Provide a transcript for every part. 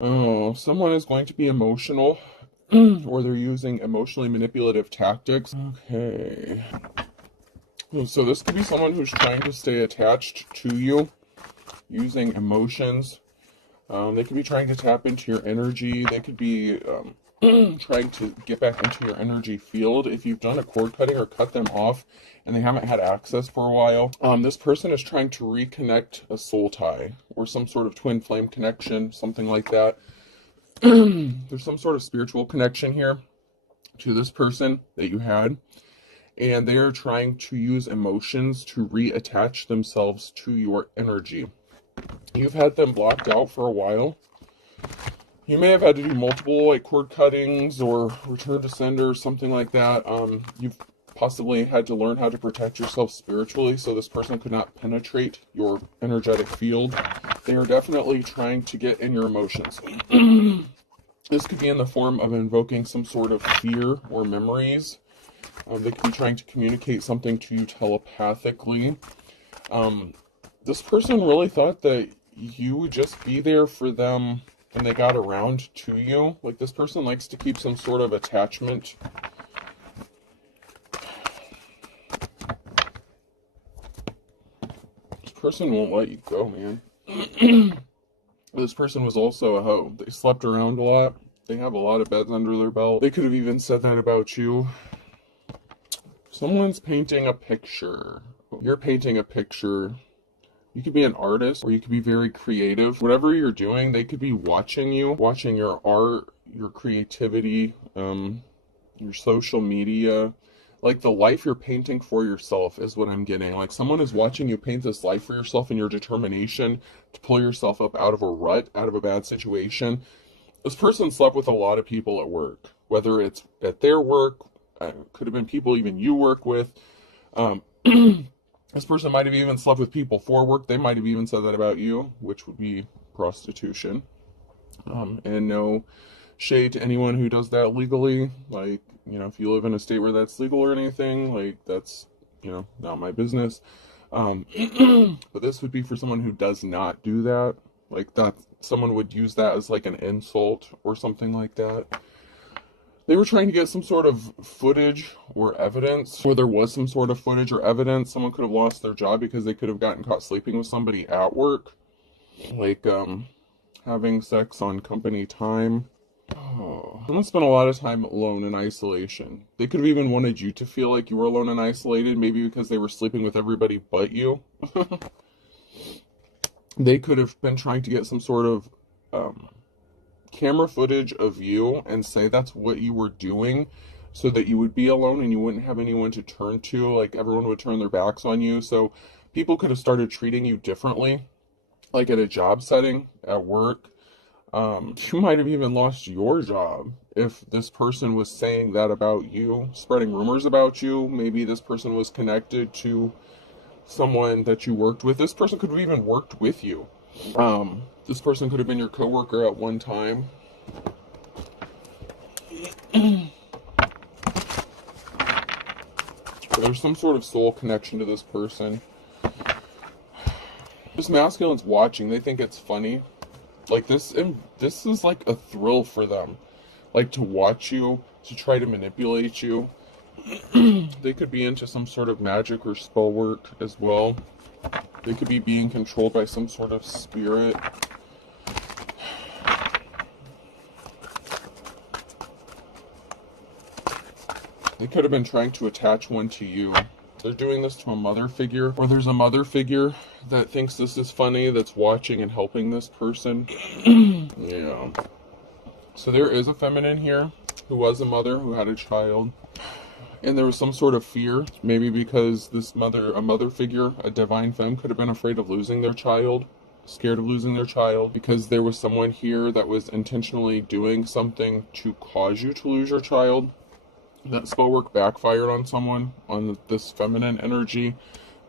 Oh, someone is going to be emotional, or they're using emotionally manipulative tactics. Okay. So this could be someone who's trying to stay attached to you using emotions. They could be trying to tap into your energy. They could be trying to get back into your energy field. If you've done a cord cutting or cut them off and they haven't had access for a while, this person is trying to reconnect a soul tie or some sort of twin flame connection, something like that. There's some sort of spiritual connection here to this person that you had, and they are trying to use emotions to reattach themselves to your energy. You've had them blocked out for a while. You may have had to do multiple like cord cuttings or return to sender, something like that. You've possibly had to learn how to protect yourself spiritually so this person could not penetrate your energetic field. They are definitely trying to get in your emotions. This could be in the form of invoking some sort of fear or memories. They could be trying to communicate something to you telepathically. This person really thought that you would just be there for them when they got around to you. Like, this person likes to keep some sort of attachment. This person won't let you go, man. This person was also a hoe. They slept around a lot. They have a lot of beds under their belt. They could have even said that about you. Someone's painting a picture. You're painting a picture. You could be an artist, or you could be very creative. Whatever you're doing, they could be watching you, watching your art, your creativity, your social media. Like, the life you're painting for yourself is what I'm getting. Like, someone is watching you paint this life for yourself and your determination to pull yourself up out of a rut, out of a bad situation. This person slept with a lot of people at work, whether it's at their work, could have been people even you work with. This person might have even slept with people for work. They might have even said that about you, which would be prostitution. And no shade to anyone who does that legally. Like, if you live in a state where that's legal or anything, like, that's, not my business. But this would be for someone who does not do that. Like, that someone would use that as like an insult or something like that. They were trying to get some sort of footage or evidence, or there was some sort of footage or evidence. Someone could have lost their job because they could have gotten caught sleeping with somebody at work. Like, having sex on company time. Oh, someone spent a lot of time alone in isolation. They could have even wanted you to feel like you were alone and isolated, maybe because they were sleeping with everybody but you. They could have been trying to get some sort of camera footage of you and say that's what you were doing so that you would be alone and you wouldn't have anyone to turn to. Like, everyone would turn their backs on you. So people could have started treating you differently, like at a job setting, at work. You might have even lost your job if this person was saying that about you, spreading rumors about you. Maybe this person was connected to someone that you worked with. This person could have even worked with you. This person could have been your coworker at one time. There's some sort of soul connection to this person. This masculine's watching. They think it's funny. Like, this is like a thrill for them. Like, to watch you, to try to manipulate you. They could be into some sort of magic or spell work as well. They could be being controlled by some sort of spirit. They could have been trying to attach one to you. They're doing this to a mother figure, or there's a mother figure that thinks this is funny, that's watching and helping this person. Yeah. So there is a feminine here who was a mother, who had a child. And there was some sort of fear, maybe because a mother figure, a divine femme, could have been afraid of losing their child, scared of losing their child, because there was someone here that was intentionally doing something to cause you to lose your child. That spell work backfired on someone, on this feminine energy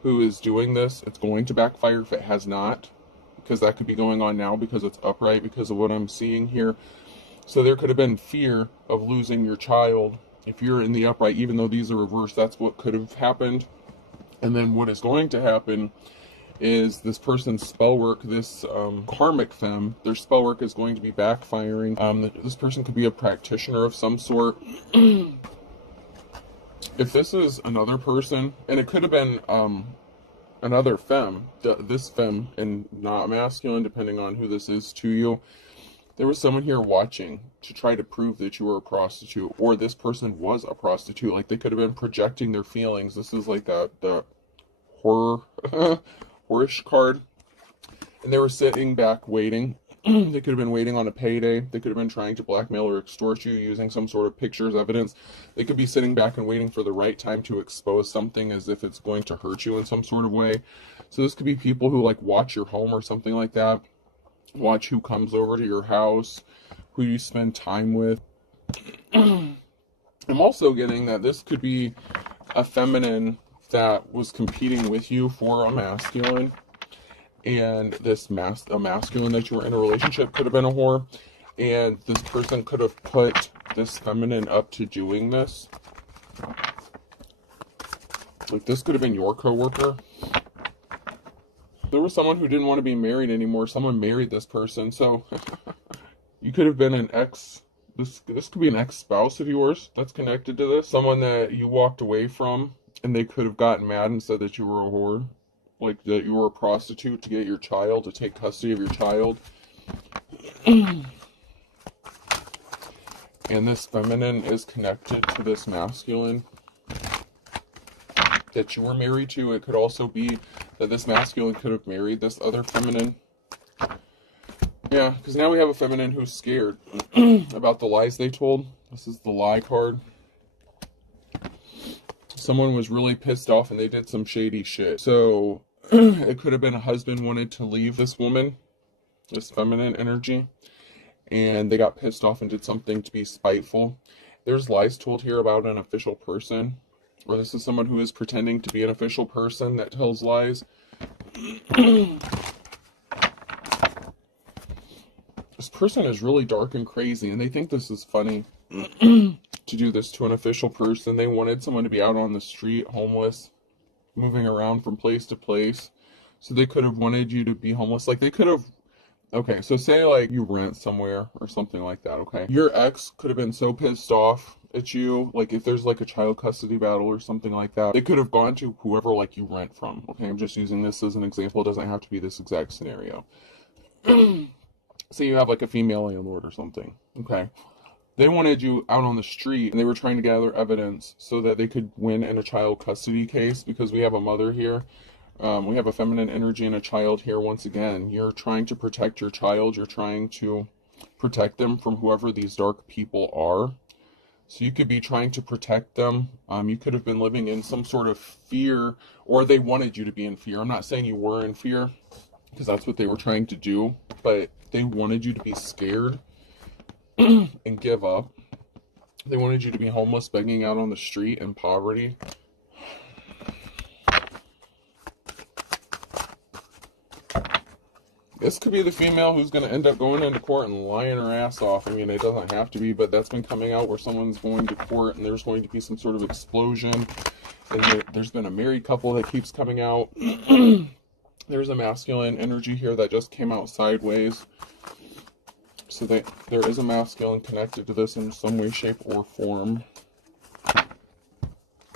who is doing this. It's going to backfire if it has not, because that could be going on now because it's upright, because of what I'm seeing here. So there could have been fear of losing your child. If you're in the upright, even though these are reversed, that's what could have happened. And then what is going to happen is this person's spell work, this karmic femme, their spell work is going to be backfiring. This person could be a practitioner of some sort. If this is another person, and it could have been another femme, this femme and not masculine, depending on who this is to you, there was someone here watching to try to prove that you were a prostitute, or this person was a prostitute. Like, they could have been projecting their feelings. This is like the horror, horish card. And they were sitting back waiting. They could have been waiting on a payday. They could have been trying to blackmail or extort you using some sort of pictures, evidence. They could be sitting back and waiting for the right time to expose something as if it's going to hurt you in some sort of way. So this could be people who like watch your home or something like that. Watch who comes over to your house, who you spend time with. I'm also getting that this could be a feminine that was competing with you for a masculine. And this a masculine that you were in a relationship could have been a whore. And this person could have put this feminine up to doing this. Like, this could have been your coworker. There was someone who didn't want to be married anymore. Someone married this person. So you could have been an ex. This could be an ex-spouse of yours that's connected to this. Someone that you walked away from, and they could have gotten mad and said that you were a whore. Like, that you were a prostitute to get your child, to take custody of your child. And this feminine is connected to this masculine that you were married to. It could also be that this masculine could have married this other feminine. Yeah, because now we have a feminine who's scared about the lies they told. This is the lie card. Someone was really pissed off and they did some shady shit. So it could have been a husband wanted to leave this woman, this feminine energy, and they got pissed off and did something to be spiteful. There's lies told here about an official person, or this is someone who is pretending to be an official person that tells lies. This person is really dark and crazy, and they think this is funny to do this to an official person. They wanted someone to be out on the street, homeless, moving around from place to place. So they could have wanted you to be homeless. Like, they could have, okay, so say like you rent somewhere or something like that, okay? Your ex could have been so pissed off at you, like if there's like a child custody battle or something like that, they could have gone to whoever like you rent from, okay? I'm just using this as an example. It doesn't have to be this exact scenario. Say you have like a female landlord or something, okay? They wanted you out on the street, and they were trying to gather evidence so that they could win in a child custody case, because we have a mother here. We have a feminine energy and a child here once again. You're trying to protect your child. You're trying to protect them from whoever these dark people are. So you could be trying to protect them. You could have been living in some sort of fear, or they wanted you to be in fear. I'm not saying you were in fear, because that's what they were trying to do, but they wanted you to be scared and give up. They wanted you to be homeless, begging out on the street in poverty. This could be the female who's going to end up going into court and lying her ass off. I mean, it doesn't have to be, but that's been coming out where someone's going to court and there's going to be some sort of explosion. And there's been a married couple that keeps coming out. There's a masculine energy here that just came out sideways. So there is a masculine connected to this in some way, shape, or form.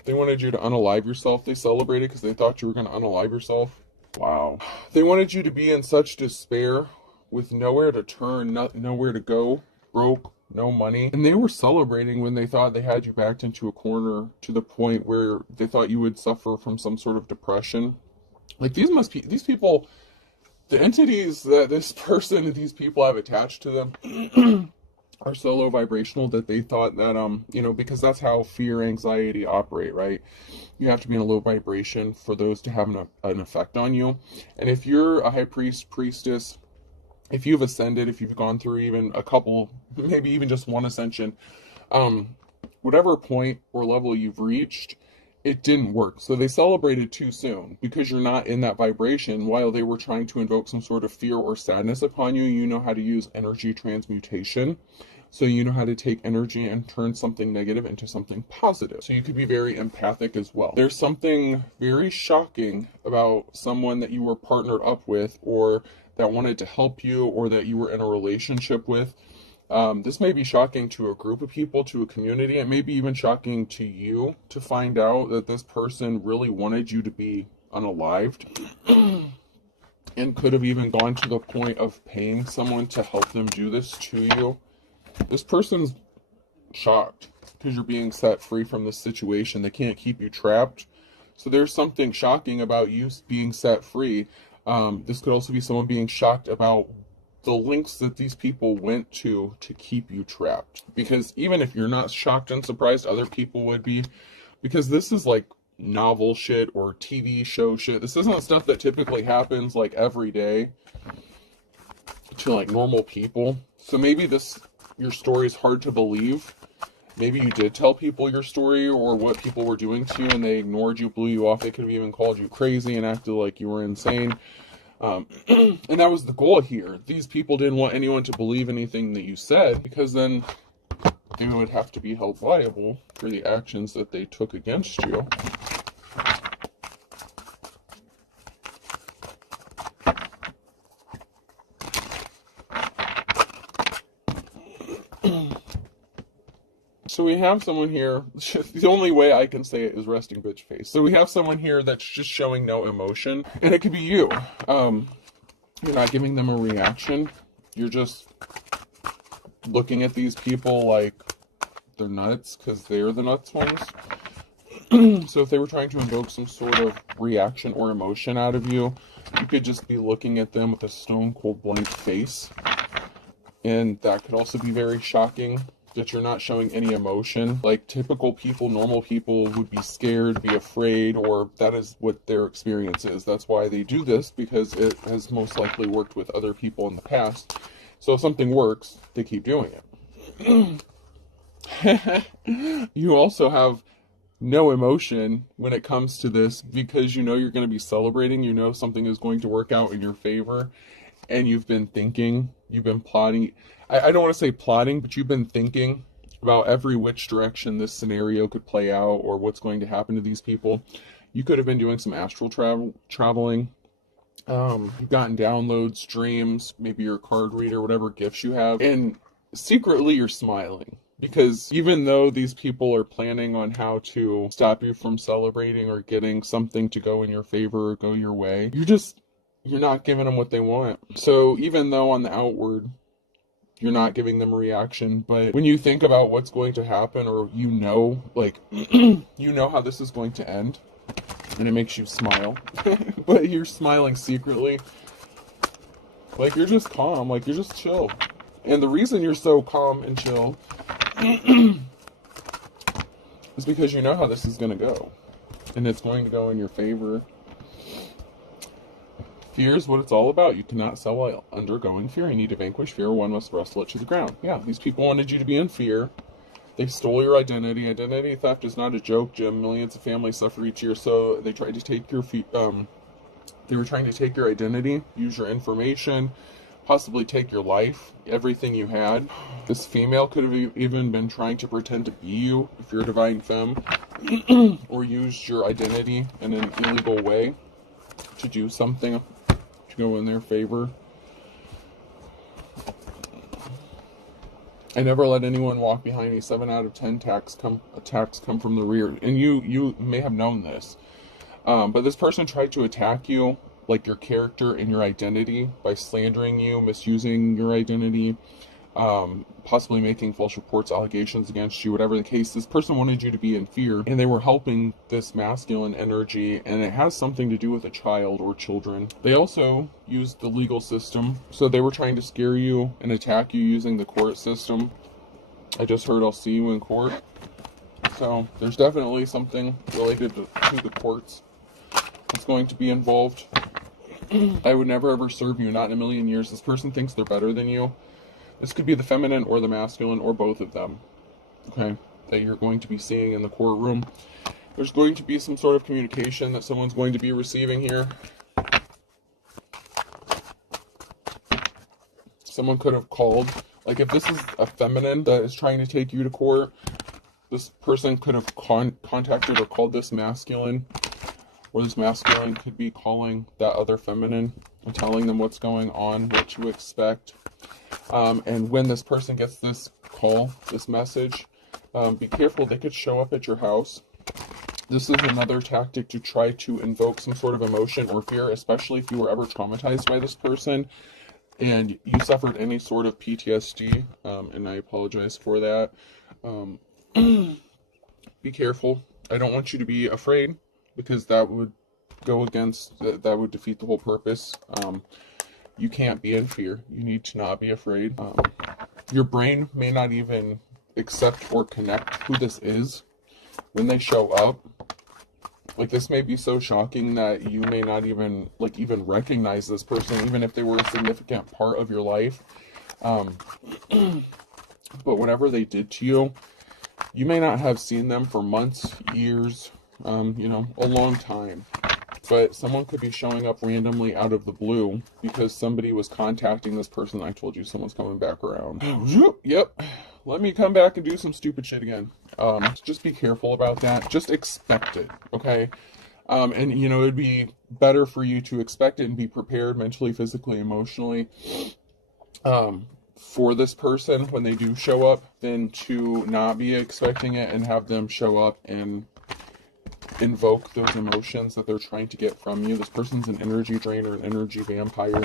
They wanted you to unalive yourself. They celebrated because they thought you were going to unalive yourself. Wow. They wanted you to be in such despair with nowhere to turn, nowhere to go, broke, no money. And they were celebrating when they thought they had you backed into a corner, to the point where they thought you would suffer from some sort of depression. Like, these people, the entities that this person and these people have attached to them are so low vibrational that they thought that, because that's how fear, anxiety operate, right? You have to be in a low vibration for those to have an effect on you. And if you're a high priest, priestess, if you've ascended, if you've gone through even a couple, maybe even just one ascension, whatever point or level you've reached, it didn't work. So they celebrated too soon because you're not in that vibration. While they were trying to invoke some sort of fear or sadness upon you, you know how to use energy transmutation. So you know how to take energy and turn something negative into something positive. So you could be very empathic as well. There's something very shocking about someone that you were partnered up with, or that wanted to help you, or that you were in a relationship with. This may be shocking to a group of people, to a community. It may be even shocking to you to find out that this person really wanted you to be unalived and could have even gone to the point of paying someone to help them do this to you. This person's shocked because you're being set free from this situation. They can't keep you trapped. So there's something shocking about you being set free. This could also be someone being shocked about the lengths that these people went to keep you trapped. Because even if you're not shocked and surprised, other people would be. Because this is like novel shit or TV show shit. This isn't stuff that typically happens like every day to like normal people. So maybe your story is hard to believe. Maybe you did tell people your story or what people were doing to you and they ignored you, blew you off. They could have even called you crazy and acted like you were insane. And that was the goal here. These people didn't want anyone to believe anything that you said, because then they would have to be held liable for the actions that they took against you. So we have someone here, the only way I can say it is resting bitch face. So we have someone here that's just showing no emotion, and it could be you. You're not giving them a reaction. You're just looking at these people like they're nuts because they're the nuts ones. So if they were trying to invoke some sort of reaction or emotion out of you, you could just be looking at them with a stone cold blank face. And that could also be very shocking, that you're not showing any emotion. Like typical people, normal people would be scared, be afraid, or that is what their experience is. That's why they do this, because it has most likely worked with other people in the past. So if something works, they keep doing it. You also have no emotion when it comes to this, because you know you're going to be celebrating, you know something is going to work out in your favor, and you've been thinking, you've been plotting. I don't want to say plotting, but you've been thinking about every which direction this scenario could play out or what's going to happen to these people. You could have been doing some astral traveling. You've gotten downloads, dreams, maybe you're a card reader, whatever gifts you have. And secretly you're smiling. Because even though these people are planning on how to stop you from celebrating or getting something to go in your favor or go your way, you're not giving them what they want. So even though on the outward, you're not giving them a reaction, but when you think about what's going to happen, or you know, like, you know how this is going to end, and it makes you smile, but you're smiling secretly, like you're just calm, like you're just chill. And the reason you're so calm and chill is because you know how this is going to go, and it's going to go in your favor. Fear is what it's all about. You cannot sell while undergoing fear. You need to vanquish fear. One must wrestle it to the ground. Yeah, these people wanted you to be in fear. They stole your identity. Identity theft is not a joke, Jim. Millions of families suffer each year. So they tried to take your they were trying to take your identity, use your information, possibly take your life, everything you had. This female could have even been trying to pretend to be you, if you're a divine femme, or used your identity in an illegal way to do something to go in their favor. I never let anyone walk behind me. 7 out of 10 attacks come from the rear. And you may have known this. But this person tried to attack you, like your character and your identity, by slandering you, misusing your identity, possibly making false reports, allegations against you, whatever the case. This person wanted you to be in fear, and they were helping this masculine energy, and it has something to do with a child or children. They also used the legal system, so they were trying to scare you and attack you using the court system. I just heard I'll see you in court. So there's definitely something related to the courts that's going to be involved. I would never ever serve you, not in a million years. This person thinks they're better than you. This could be the feminine or the masculine or both of them, okay, that you're going to be seeing in the courtroom. There's going to be some sort of communication that someone's going to be receiving here. Someone could have called, like if this is a feminine that is trying to take you to court, this person could have contacted or called this masculine, or this masculine could be calling that other feminine and telling them what's going on, what to expect. And when this person gets this call, this message, be careful, they could show up at your house. This is another tactic to try to invoke some sort of emotion or fear, especially if you were ever traumatized by this person and you suffered any sort of PTSD, and I apologize for that. Be careful. I don't want you to be afraid, because that would go against, that would defeat the whole purpose. You can't be in fear. You need to not be afraid. Your brain may not even accept or connect who this is when they show up. Like, this may be so shocking that you may not even, like, even recognize this person, even if they were a significant part of your life. But whatever they did to you, you may not have seen them for months, years, you know, a long time. But someone could be showing up randomly out of the blue because somebody was contacting this person. I told you someone's coming back around. Yep. Let me come back and do some stupid shit again. Just be careful about that. Just expect it, okay? And, you know, it'd be better for you to expect it and be prepared mentally, physically, emotionally for this person when they do show up than to not be expecting it and have them show up and invoke those emotions that they're trying to get from you. This person's an energy drainer, an energy vampire.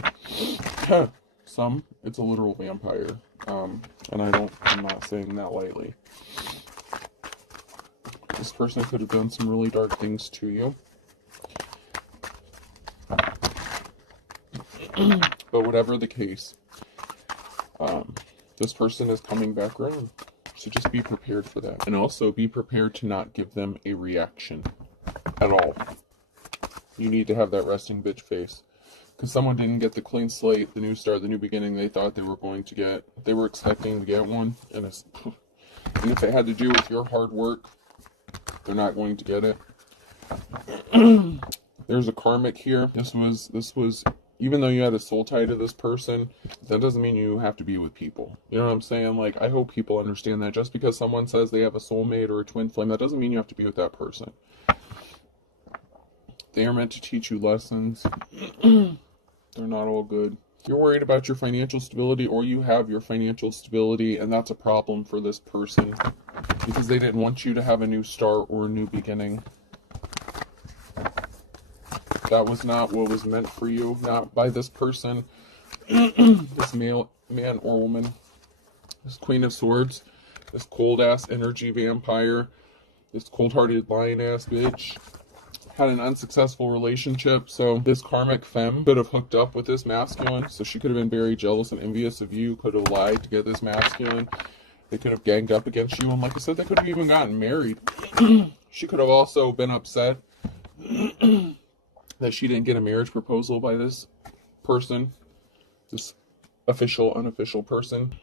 It's a literal vampire. And I'm not saying that lightly. This person could have done some really dark things to you. But whatever the case, this person is coming back around. So just be prepared for that. And also be prepared to not give them a reaction at all. You need to have that resting bitch face. Because someone didn't get the clean slate, the new start, the new beginning they thought they were going to get. They were expecting to get one. And if it had to do with your hard work, they're not going to get it. There's a karmic here. This was, even though you had a soul tie to this person, that doesn't mean you have to be with people. You know what I'm saying? Like, I hope people understand that. Just because someone says they have a soulmate or a twin flame, that doesn't mean you have to be with that person. They are meant to teach you lessons. They're not all good. You're worried about your financial stability, or you have your financial stability, and that's a problem for this person because they didn't want you to have a new start or a new beginning. That was not what was meant for you, not by this person, this man or woman, this Queen of Swords, this cold-ass energy vampire, this cold-hearted lion-ass bitch, had an unsuccessful relationship. So this karmic femme could have hooked up with this masculine, so she could have been very jealous and envious of you, could have lied to get this masculine. They could have ganged up against you, and like I said, they could have even gotten married. She could have also been upset that she didn't get a marriage proposal by this person, this official, unofficial person.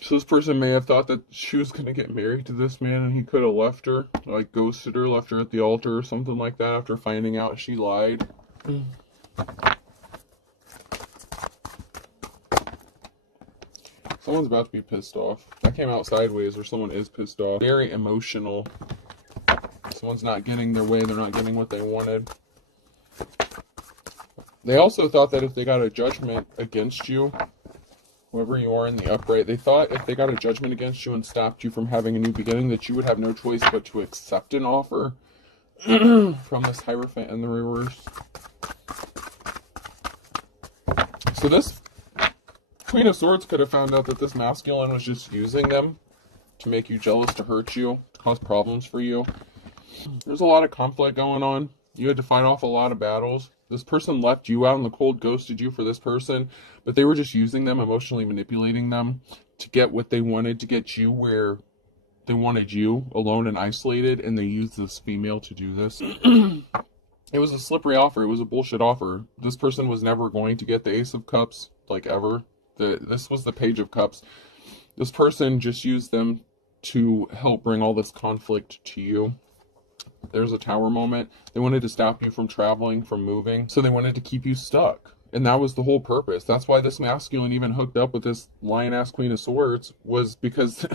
So this person may have thought that she was going to get married to this man, and he could have left her, like ghosted her, left her at the altar or something like that after finding out she lied. Someone's about to be pissed off. That came out sideways, or someone is pissed off. Very emotional. Someone's not getting their way, they're not getting what they wanted. They also thought that if they got a judgment against you, whoever you are in the upright, they thought if they got a judgment against you and stopped you from having a new beginning, that you would have no choice but to accept an offer from this Hierophant in the reverse. So this Queen of Swords could have found out that this masculine was just using them to make you jealous, to hurt you, to cause problems for you. There's a lot of conflict going on. You had to fight off a lot of battles. This person left you out in the cold, ghosted you for this person, but they were just using them, emotionally manipulating them to get what they wanted, to get you where they wanted you, alone and isolated, and they used this female to do this. It was a slippery offer. It was a bullshit offer. This person was never going to get the Ace of Cups, like ever. This was the Page of Cups. This person just used them to help bring all this conflict to you. There's a tower moment. They wanted to stop you from traveling, from moving. So they wanted to keep you stuck. And that was the whole purpose. That's why this masculine even hooked up with this lion-ass Queen of Swords, was because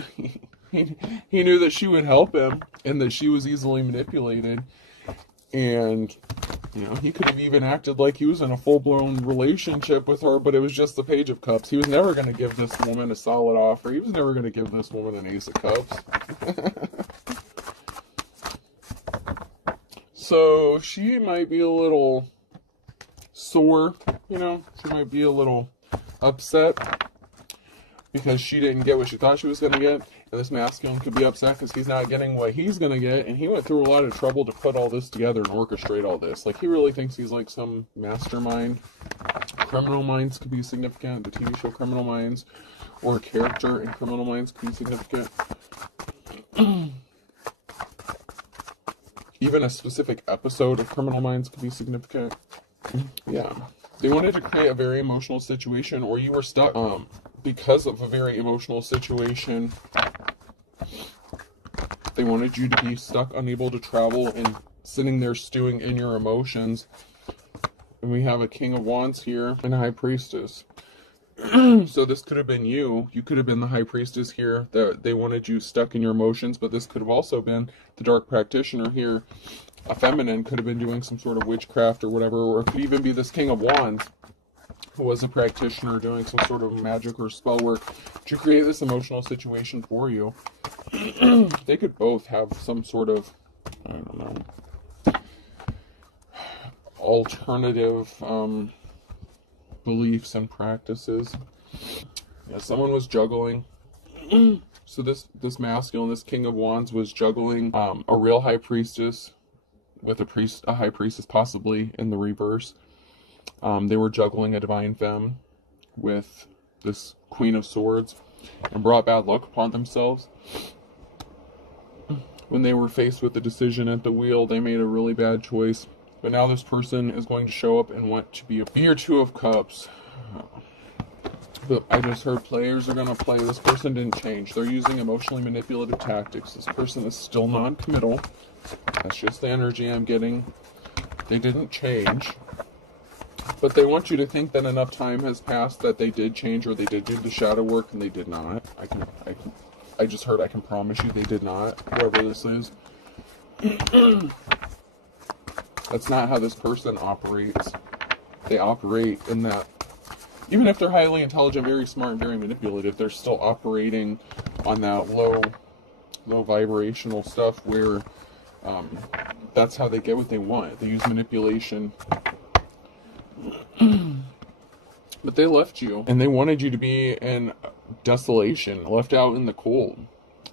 he knew that she would help him and that she was easily manipulated. And, you know, he could have even acted like he was in a full-blown relationship with her, but it was just the Page of Cups. He was never going to give this woman a solid offer. He was never going to give this woman an Ace of Cups. So she might be a little sore, you know, she might be a little upset because she didn't get what she thought she was going to get. And this masculine could be upset because he's not getting what he's going to get. And he went through a lot of trouble to put all this together and orchestrate all this. Like, he really thinks he's like some mastermind. Criminal Minds could be significant. The TV show Criminal Minds, or a character in Criminal Minds could be significant. Even a specific episode of Criminal Minds could be significant. Yeah. They wanted to create a very emotional situation, or you were stuck because of a very emotional situation. They wanted you to be stuck, unable to travel, and sitting there stewing in your emotions. And we have a King of Wands here and a High Priestess. So this could have been you. You could have been the High Priestess here. That they wanted you stuck in your emotions, but this could have also been the Dark Practitioner here. A feminine could have been doing some sort of witchcraft or whatever, or it could even be this King of Wands who was a practitioner doing some sort of magic or spell work to create this emotional situation for you. They could both have some sort of, I don't know, alternative beliefs and practices. Yeah, someone was juggling. So this masculine, this King of Wands, was juggling a real High Priestess with a High Priestess, possibly in the reverse. They were juggling a Divine Femme with this Queen of Swords, and brought bad luck upon themselves. When they were faced with the decision at the wheel, they made a really bad choice. But now this person is going to show up and want to be your Two of Cups. But I just heard players are going to play. This person didn't change. They're using emotionally manipulative tactics. This person is still non-committal. That's just the energy I'm getting. They didn't change. But they want you to think that enough time has passed that they did change, or they did do the shadow work, and they did not. I just heard, I can promise you they did not, whoever this is. That's not how this person operates. They operate in that, even if they're highly intelligent, very smart, and very manipulative, they're still operating on that low vibrational stuff where that's how they get what they want. They use manipulation. But they left you, and they wanted you to be in desolation, left out in the cold.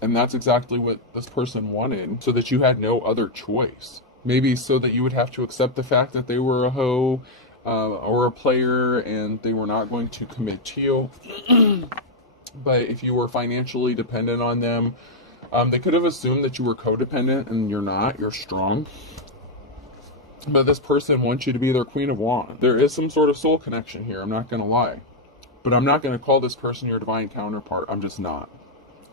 And that's exactly what this person wanted, so that you had no other choice. Maybe so that you would have to accept the fact that they were a hoe or a player, and they were not going to commit to you. But if you were financially dependent on them, they could have assumed that you were codependent, and you're not. You're strong. But this person wants you to be their Queen of Wands. There is some sort of soul connection here, I'm not going to lie. But I'm not going to call this person your divine counterpart. I'm just not.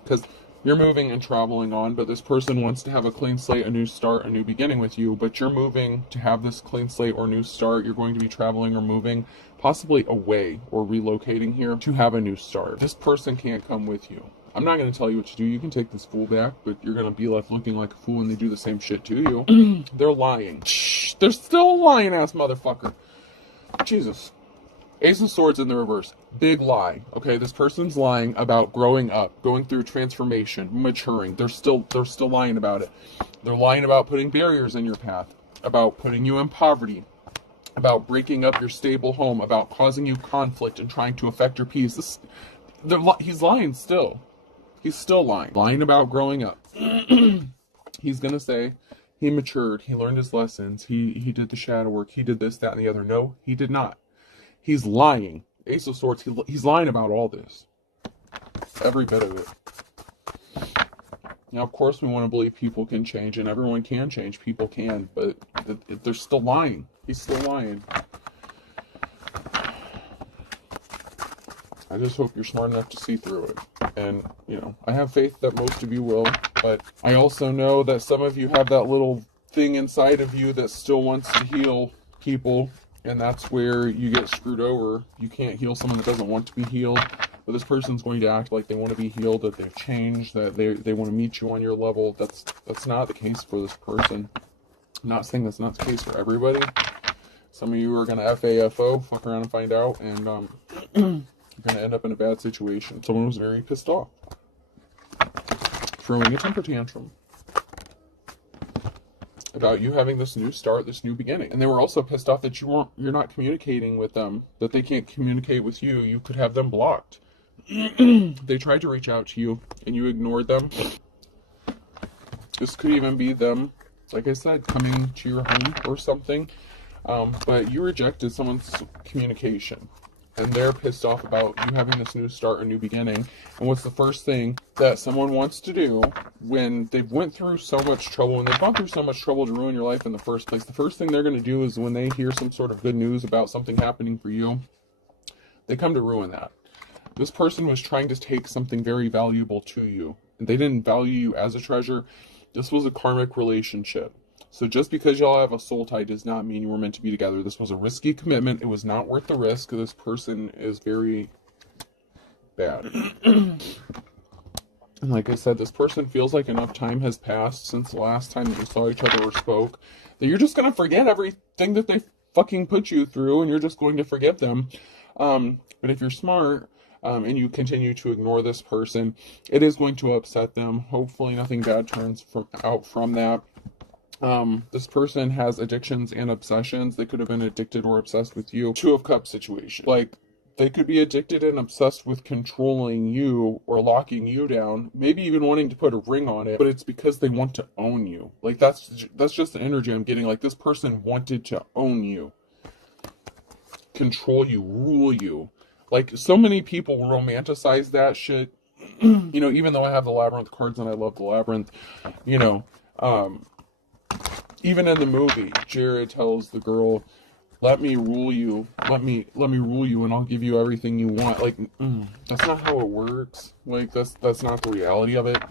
Because you're moving and traveling on, but this person wants to have a clean slate, a new start, a new beginning with you. But you're moving to have this clean slate or new start. You're going to be traveling or moving, possibly away or relocating here to have a new start. This person can't come with you. I'm not going to tell you what to do. You can take this fool back, but you're going to be left looking like a fool when they do the same shit to you. They're lying. Shh, they're still a lying-ass motherfucker. Jesus. Ace of Swords in the reverse. Big lie. Okay, this person's lying about growing up, going through transformation, maturing. They're still lying about it. They're lying about putting barriers in your path, about putting you in poverty, about breaking up your stable home, about causing you conflict and trying to affect your peace. He's lying still. He's still lying. Lying about growing up. He's going to say he matured. He learned his lessons. He did the shadow work. He did this, that, and the other. No, he did not. He's lying. Ace of Swords, he's lying about all this. Every bit of it. Now, of course, we want to believe people can change, and everyone can change. People can, but they're still lying. He's still lying. I just hope you're smart enough to see through it. And, you know, I have faith that most of you will, but I also know that some of you have that little thing inside of you that still wants to heal people, and that's where you get screwed over. You can't heal someone that doesn't want to be healed, but this person's going to act like they want to be healed, that they've changed, that they want to meet you on your level. That's not the case for this person. I'm not saying that's not the case for everybody. Some of you are going to FAFO, fuck around and find out, and you're going to end up in a bad situation. Someone was very pissed off, throwing a temper tantrum about you having this new start, this new beginning. And they were also pissed off that you're not communicating with them, that they can't communicate with you. You could have them blocked. They tried to reach out to you and you ignored them. This could even be them, like I said, coming to your home or something. But you rejected someone's communication. And they're pissed off about you having this new start or new beginning. And what's the first thing that someone wants to do when they've went through so much trouble, and they've gone through so much trouble to ruin your life in the first place? The first thing they're going to do is when they hear some sort of good news about something happening for you, they come to ruin that. This person was trying to take something very valuable to you, and they didn't value you as a treasure. This was a karmic relationship. So just because y'all have a soul tie does not mean you were meant to be together. This was a risky commitment. It was not worth the risk. This person is very bad. And like I said, this person feels like enough time has passed since the last time that you saw each other or spoke, that you're just going to forget everything that they fucking put you through, and you're just going to forgive them. But if you're smart, and you continue to ignore this person, it is going to upset them. Hopefully nothing bad turns out from that. This person has addictions and obsessions. They could have been addicted or obsessed with you. Two of Cups situation. Like, they could be addicted and obsessed with controlling you or locking you down, maybe even wanting to put a ring on it, but it's because they want to own you. Like, that's just the energy I'm getting. Like, this person wanted to own you, control you, rule you. Like, so many people romanticize that shit. You know, even though I have the Labyrinth cards and I love the Labyrinth, you know, even in the movie, Jared tells the girl, let me rule you, let me rule you, and I'll give you everything you want. Like, that's not how it works. Like, that's not the reality of it.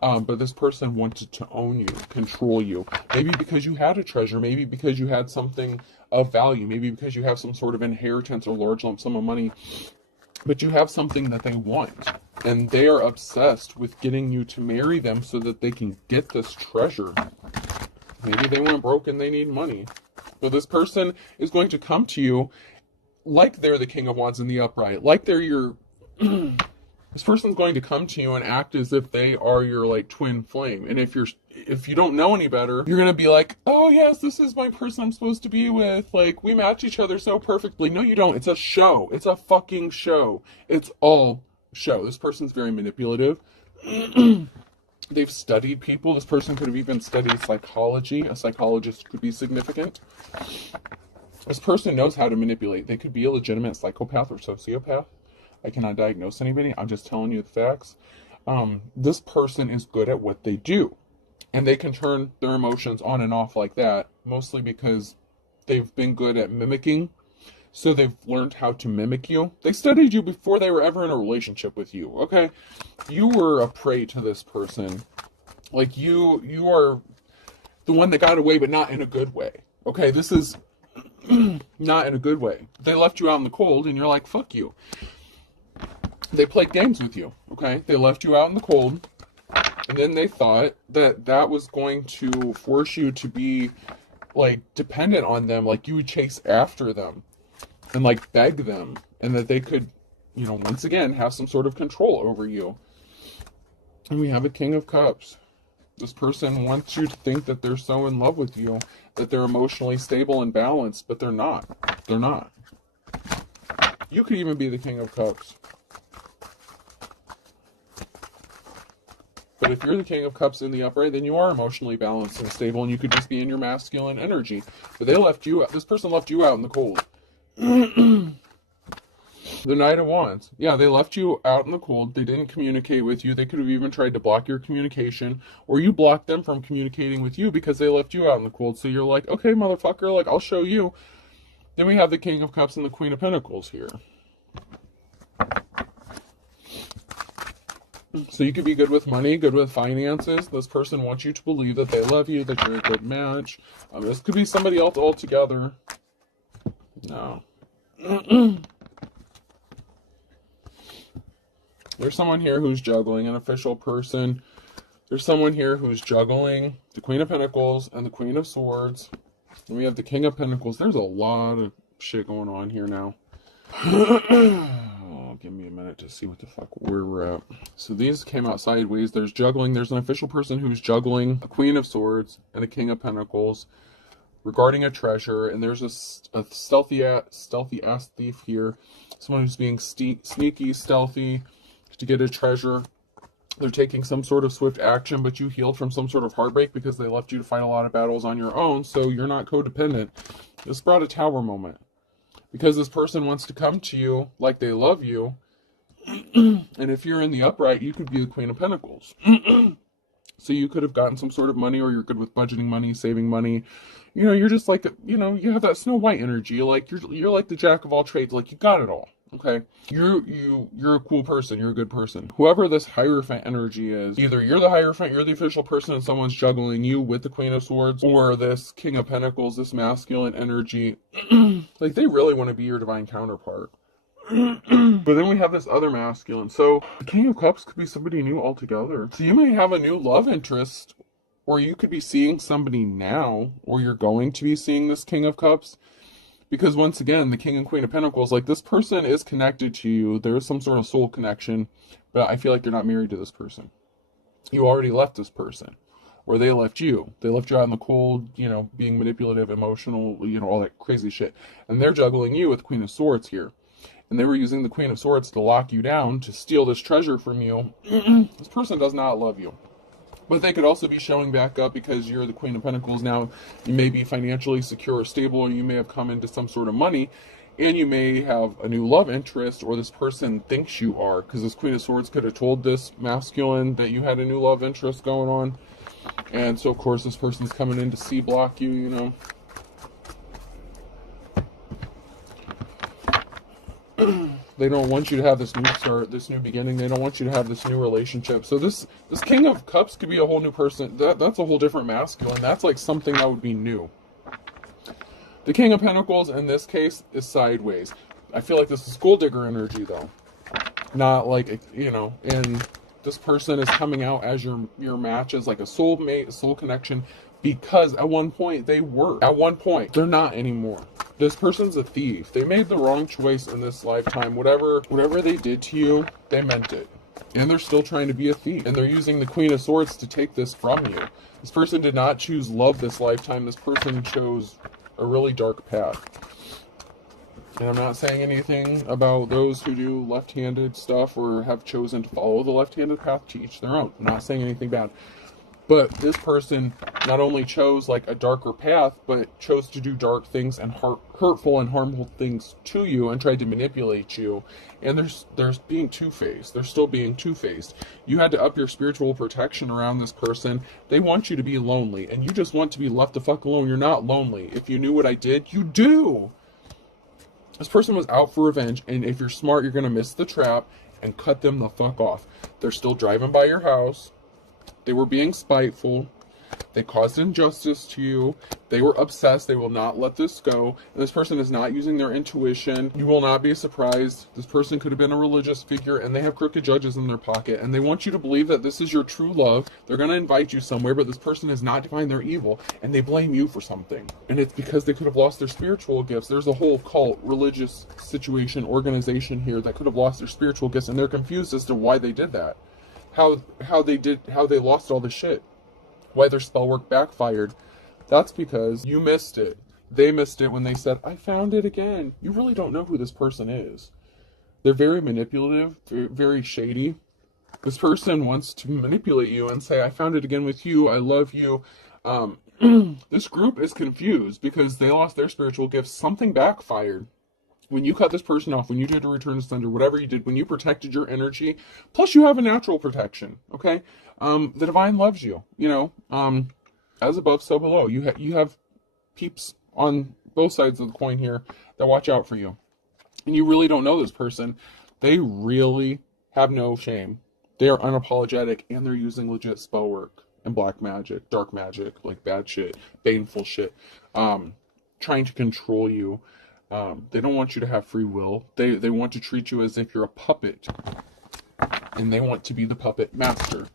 But this person wanted to own you, control you. Maybe because you had a treasure, maybe because you had something of value, maybe because you have some sort of inheritance or large lump sum of money, but you have something that they want. And they are obsessed with getting you to marry them so that they can get this treasure. Maybe they went broke and they need money. But this person is going to come to you like they're the King of Wands in the upright. Like they're your... This person's going to come to you and act as if they are your, like, twin flame. And if you don't know any better, you're going to be like, oh, yes, this is my person I'm supposed to be with. Like, we match each other so perfectly. No, you don't. It's a show. It's a fucking show. It's all show. This person's very manipulative. They've studied people. This person could have even studied psychology. A psychologist could be significant. This person knows how to manipulate. They could be a legitimate psychopath or sociopath. I cannot diagnose anybody. I'm just telling you the facts. This person is good at what they do. And they can turn their emotions on and off like that, mostly because they've been good at mimicking. So they've learned how to mimic you. They studied you before they were ever in a relationship with you, okay? You were a prey to this person. Like, you are the one that got away, but not in a good way. Okay, this is not in a good way. They left you out in the cold, and you're like, fuck you. They played games with you, okay? They left you out in the cold, and then they thought that that was going to force you to be, like, dependent on them. Like, you would chase after them and, like, beg them, and that they could, you know, once again, have some sort of control over you. And we have a King of Cups. This person wants you to think that they're so in love with you, that they're emotionally stable and balanced, but they're not. They're not. You could even be the King of Cups. But if you're the King of Cups in the upright, then you are emotionally balanced and stable, and you could just be in your masculine energy. But they left you out. This person left you out in the cold. The Knight of Wands. Yeah, they left you out in the cold. They didn't communicate with you. They could have even tried to block your communication, or you blocked them from communicating with you because they left you out in the cold. So you're like, okay, motherfucker, like, I'll show you. Then we have the King of Cups and the Queen of Pentacles here. So you could be good with money, good with finances. This person wants you to believe that they love you, that you're a good match. This could be somebody else altogether. No. There's someone here who's juggling, an official person. There's someone here who's juggling the Queen of Pentacles and the Queen of Swords. And we have the King of Pentacles. There's a lot of shit going on here now. Oh, give me a minute to see what the fuck where we're at. So these came out sideways. There's juggling. There's an official person who's juggling a Queen of Swords and a King of Pentacles regarding a treasure. And there's a stealthy ass thief here. Someone who's being sneaky, stealthy to get a treasure. They're taking some sort of swift action, but you healed from some sort of heartbreak because they left you to fight a lot of battles on your own, so you're not codependent. This brought a tower moment. Because this person wants to come to you like they love you, and if you're in the upright, you could be the Queen of Pentacles. So you could have gotten some sort of money, or you're good with budgeting money, saving money. You know, you're just like, you know, you have that Snow White energy. Like, you're like the jack of all trades. Like, you got it all. Okay, you're a cool person. You're a good person. Whoever this Hierophant energy is, either you're the Hierophant, you're the official person, and someone's juggling you with the Queen of Swords, or this King of Pentacles, this masculine energy. Like, they really want to be your divine counterpart. But then we have this other masculine. So the King of Cups could be somebody new altogether. So you may have a new love interest, or you could be seeing somebody now, or you're going to be seeing this King of Cups. Because once again, the King and Queen of Pentacles, like, this person is connected to you. There is some sort of soul connection, but I feel like you're not married to this person. You already left this person, or they left you. They left you out in the cold, you know, being manipulative, emotional, you know, all that crazy shit. And they're juggling you with Queen of Swords here. And they were using the Queen of Swords to lock you down, to steal this treasure from you. This person does not love you. But they could also be showing back up because you're the Queen of Pentacles now. You may be financially secure or stable, or you may have come into some sort of money, and you may have a new love interest, or this person thinks you are, because this Queen of Swords could have told this masculine that you had a new love interest going on. And so, of course, this person's coming in to C-block you, you know. They don't want you to have this new start, this new beginning. They don't want you to have this new relationship. So this King of Cups could be a whole new person. That's a whole different masculine. That's like something that would be new. The King of Pentacles in this case is sideways. I feel like this is gold digger energy though. Not like, you know, and this person is coming out as your match, as like a soulmate, a soul connection, because at one point they were. At one point, they're not anymore. This person's a thief. They made the wrong choice in this lifetime. Whatever they did to you, they meant it. And they're still trying to be a thief. And they're using the Queen of Swords to take this from you. This person did not choose love this lifetime. This person chose a really dark path. And I'm not saying anything about those who do left-handed stuff or have chosen to follow the left-handed path, to each their own. I'm not saying anything bad. But this person not only chose like a darker path, but chose to do dark things and hurtful and harmful things to you, and tried to manipulate you. And there's being two-faced. They're still being two-faced. You had to up your spiritual protection around this person. They want you to be lonely, and you just want to be left the fuck alone. You're not lonely. If you knew what I did, you do. This person was out for revenge, and if you're smart, you're going to miss the trap and cut them the fuck off. They're still driving by your house. They were being spiteful. They caused injustice to you. They were obsessed. They will not let this go. And this person is not using their intuition. You will not be surprised. This person could have been a religious figure, and they have crooked judges in their pocket. And they want you to believe that this is your true love. They're going to invite you somewhere, but this person has not defined their evil. And they blame you for something. And it's because they could have lost their spiritual gifts. There's a whole cult, religious situation, organization here that could have lost their spiritual gifts. And they're confused as to why they did that. How they lost all the shit. Why their spell work backfired. That's because you missed it. They missed it when they said, I found it again. You really don't know who this person is. They're very manipulative, very shady. This person wants to manipulate you and say, I found it again with you. I love you. This group is confused because they lost their spiritual gifts. Something backfired. When you cut this person off, when you did a return to sender, whatever you did, when you protected your energy, plus you have a natural protection, okay? The divine loves you, you know, as above, so below. You have peeps on both sides of the coin here that watch out for you. And you really don't know this person. They really have no shame. They are unapologetic, and they're using legit spell work and black magic, dark magic, like bad shit, baneful shit, trying to control you. They don't want you to have free will. They want to treat you as if you're a puppet, and they want to be the puppet master.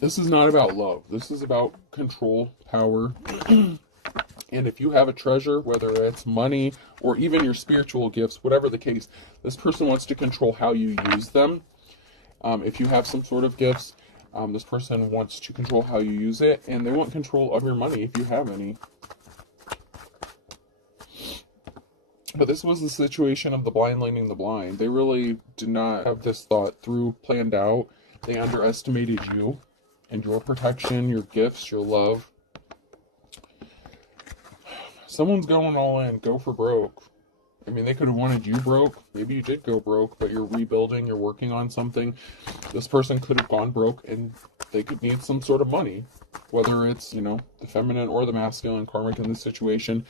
This is not about love. This is about control, power. And if you have a treasure, whether it's money or even your spiritual gifts, whatever the case, this person wants to control how you use them. If you have some sort of gifts, this person wants to control how you use it, and they want control of your money if you have any. But this was the situation of the blind leading the blind. They really did not have this thought through, planned out. They underestimated you and your protection, your gifts, your love. Someone's going all in. Go for broke. I mean, they could have wanted you broke. Maybe you did go broke, but you're rebuilding, you're working on something. This person could have gone broke, and they could need some sort of money. Whether it's, you know, the feminine or the masculine karmic in this situation.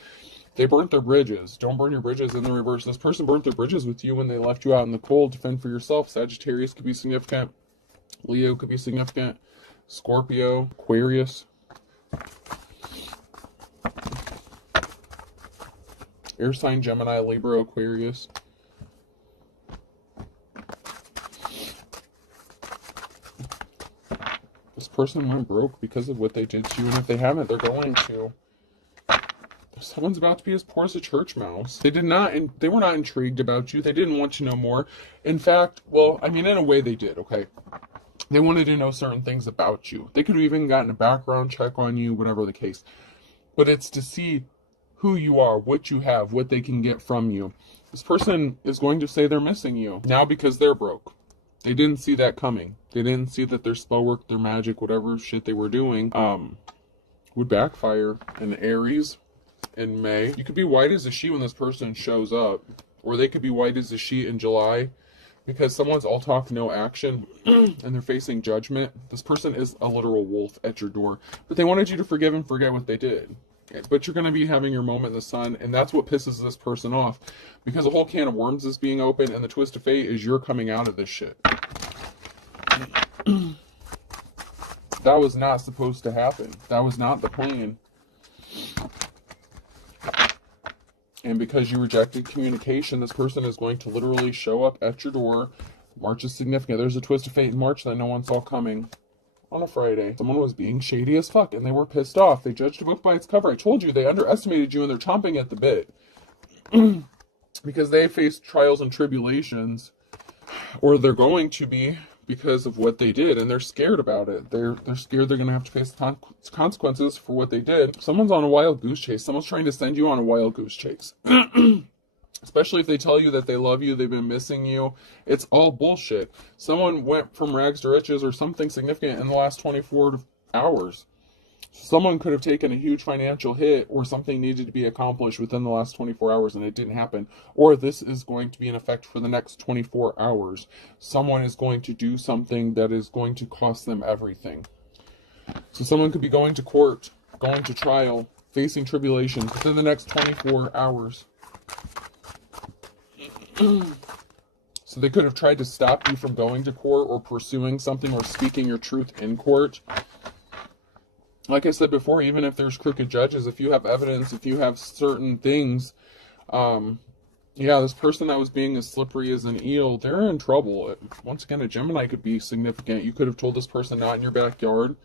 They burnt their bridges. Don't burn your bridges in the reverse. This person burnt their bridges with you when they left you out in the cold to fend for yourself. Sagittarius could be significant. Leo could be significant. Scorpio, Aquarius, air sign, Gemini, Libra, Aquarius. This person went broke because of what they did to you, and if they haven't, they're going to. Someone's about to be as poor as a church mouse. They were not intrigued about you. They didn't want to know more. In fact, well, I mean, in a way they did, okay? They wanted to know certain things about you. They could have even gotten a background check on you, whatever the case. But it's to see who you are, what you have, what they can get from you. This person is going to say they're missing you now because they're broke. They didn't see that coming. They didn't see that their spell work, their magic, whatever shit they were doing, would backfire. In Aries in May, you could be white as a sheet when this person shows up, or they could be white as a sheet in July. Because someone's all talk, no action, and they're facing judgment. This person is a literal wolf at your door. But they wanted you to forgive and forget what they did. But you're going to be having your moment in the sun, and that's what pisses this person off. Because a whole can of worms is being opened, and the twist of fate is you're coming out of this shit. That was not supposed to happen. That was not the plan. And because you rejected communication, this person is going to literally show up at your door. March is significant. There's a twist of fate in March that no one saw coming on a Friday. Someone was being shady as fuck, and they were pissed off. They judged a book by its cover. I told you, they underestimated you, and they're chomping at the bit. Because they faced trials and tribulations, or they're going to be, because of what they did, and they're scared about it. They're scared they're going to have to face consequences for what they did. Someone's on a wild goose chase. Someone's trying to send you on a wild goose chase. Especially if they tell you that they love you, they've been missing you. It's all bullshit. Someone went from rags to riches or something significant in the last 24 hours. Someone could have taken a huge financial hit, or something needed to be accomplished within the last 24 hours and it didn't happen. Or this is going to be in effect for the next 24 hours. Someone is going to do something that is going to cost them everything. So someone could be going to court, going to trial, facing tribulations within the next 24 hours. So they could have tried to stop you from going to court or pursuing something or speaking your truth in court. Like I said before, even if there's crooked judges, if you have evidence, if you have certain things, yeah, this person that was being as slippery as an eel, they're in trouble. Once again, a Gemini could be significant. You could have told this person not in your backyard.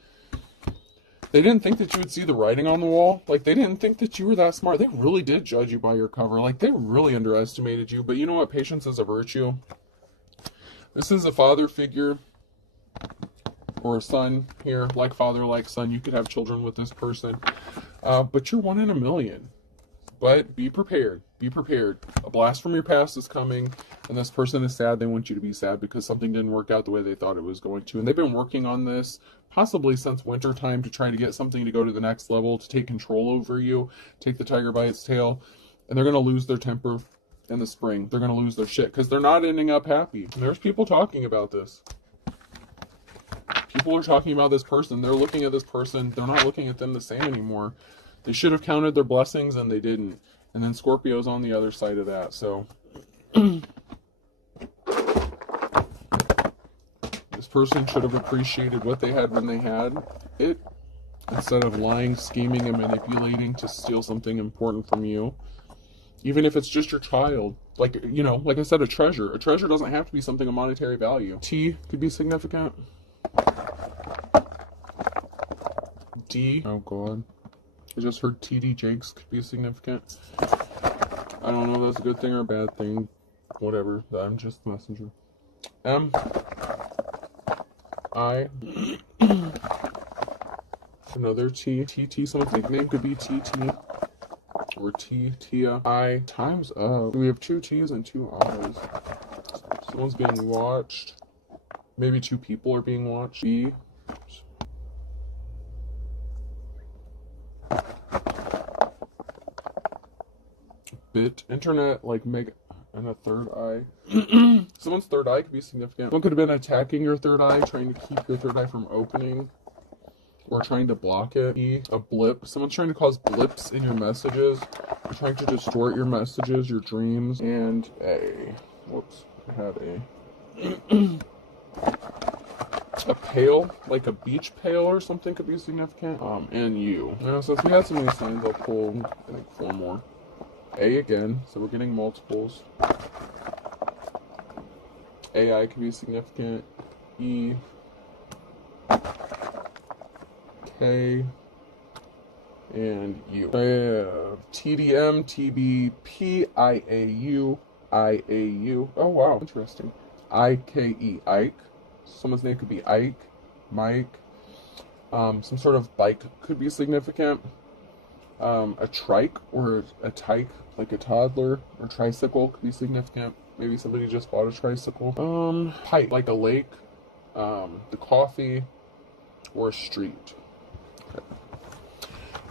They didn't think that you would see the writing on the wall. Like, they didn't think that you were that smart. They really did judge you by your cover. Like, they really underestimated you. But you know what? Patience is a virtue. This is a father figure. Or a son here, like father, like son. You could have children with this person. But you're 1 in a million. But be prepared. Be prepared. A blast from your past is coming. And this person is sad. They want you to be sad because something didn't work out the way they thought it was going to. And they've been working on this possibly since winter time to try to get something to go to the next level, to take control over you, take the tiger by its tail. And they're going to lose their temper in the spring. They're going to lose their shit because they're not ending up happy. And there's people talking about this. people are talking about this person. They're looking at this person. They're not looking at them the same anymore. They should have counted their blessings and they didn't. And then Scorpio's on the other side of that. So this person should have appreciated what they had when they had it, instead of lying, scheming, and manipulating to steal something important from you. Even if it's just your child. Like, you know, like I said, a treasure. A treasure doesn't have to be something of monetary value. T could be significant. D. Oh, God. I just heard TD Jakes could be significant. I don't know if that's a good thing or a bad thing. Whatever. I'm just the messenger. M. I. Another T. TT. Someone's nickname could be TT. Or Tia. I. Time's up. We have 2 T's and 2 I's. Someone's being watched. Maybe 2 people are being watched. B. Bit. Internet, like, mega. And a third eye. Someone's third eye could be significant. Someone could have been attacking your third eye, trying to keep your third eye from opening. Or trying to block it. E, a blip. Someone's trying to cause blips in your messages. They're trying to distort your messages, your dreams. And A. Whoops. I had A. A pail, like a beach pail or something could be significant. And U. So if we had so many signs, I'll pull, I think, 4 more. A again. So we're getting multiples. AI could be significant. E. K, and U. I have TDM, TB, PIAU, IAU. Oh, wow. Interesting. IKE, Ike. Someone's name could be Ike, Mike. Some sort of bike could be significant. A trike or a tyke, like a toddler, or tricycle could be significant. Maybe somebody just bought a tricycle. Pipe, like a lake. The coffee, or a street. Okay.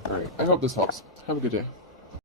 Alright, I hope this helps. Have a good day.